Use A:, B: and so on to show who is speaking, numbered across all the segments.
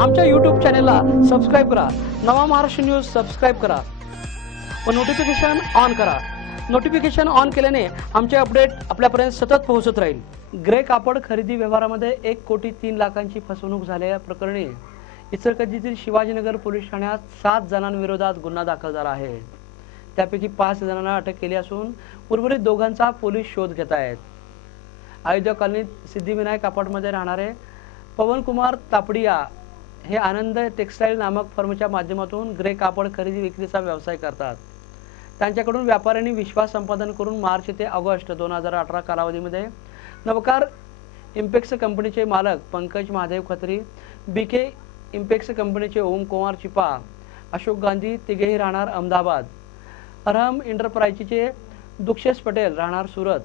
A: आमच्या यूट्यूब चॅनेलला सबस्क्राईब करा. नवा महाराष्ट्र न्यूज सबस्क्राईब करा. व नोटिफिकेशन ऑन करा. नोटिफिकेशन ऑन केल्याने आमचे अपडेट आपल्यापर्यंत सतत पोहोचत राहील. ग्रे कापड खरेदी व्यवहारामध्ये एक कोटी तीन लाखांची फसवणूक झालेल्या प्रकरणी इचलकरंजीतील शिवाजीनगर पोलीस ठाण्यात सात जणांविरोधात गुन्हा दाखल झाला आहे. त्यापैकी पाच जणांना अटक केली असून उर्वरित दोघांचा पोलीस शोध घेत आहेत. अयोध्या कॉलनीत सिद्धिविनायक अपार्टमध्ये राहणारे पवनकुमार तापडिया हे आनंद टेक्सटाईल नामक फर्मच्या माध्यमातून ग्रे कापड खरेदी विक्रीचा व्यवसाय करतात. त्यांच्याकडून व्यापाऱ्यांनी विश्वास संपादन करून मार्च ते ऑगस्ट दोन हजार अठरा कालावधीमध्ये नवकार इम्पेक्स कंपनीचे मालक Pankaj Mahadev Khatri B K Impex कंपनीचे ओम कुमार चिपा अशोक गांधी तिघेही राहणार अहमदाबाद. अरहम एंटरप्राइजचे दुक्षेस पटेल राहणार सुरत.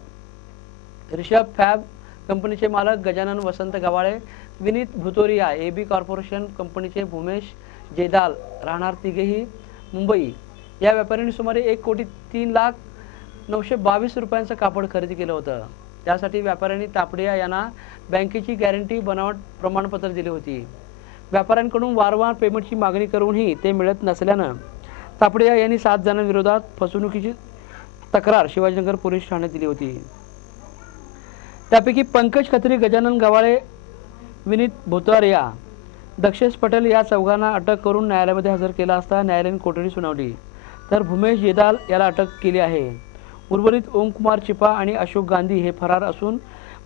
A: रिषभ फॅब कंपनीचे मालक Gajanan Vasant Gawale Vineet Bhutoria A B corporation कंपनीचे भूमेश जेदाल राहणार तिघेही मुंबई. या व्यापाऱ्यांनी सुमारे एक कोटी तीन लाख नऊशे बावीस रुपयांचं कापड खरेदी केलं होतं. त्यासाठी व्यापाऱ्यांनी तापडिया यांना बँकेची गॅरंटी बनावट प्रमाणपत्र दिली होती. व्यापाऱ्यांकडून वारंवार पेमेंटची मागणी करूनही ते मिळत नसल्यानं तापडिया यांनी सात जणांविरोधात फसवणुकीची तक्रार शिवाजीनगर पोलीस ठाण्यात दिली होती. त्यापैकी पंकज खत्री गजानन गवाळे विनीत भोतारिया दक्षेश पटेल या चौघांना अटक करून न्यायालयामध्ये हजर केला असता न्यायालयाने कोठडी सुनावली. तर भूमेश जेदाल याला अटक केली आहे. उर्वरित ओमकुमार चिपा आणि अशोक गांधी हे फरार असून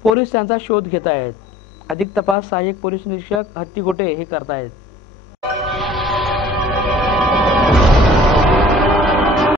A: पोलीस त्यांचा शोध घेत आहेत अधिक तपास सहाय्यक पोलीस निरीक्षक हत्तीगोटे हे करतायत.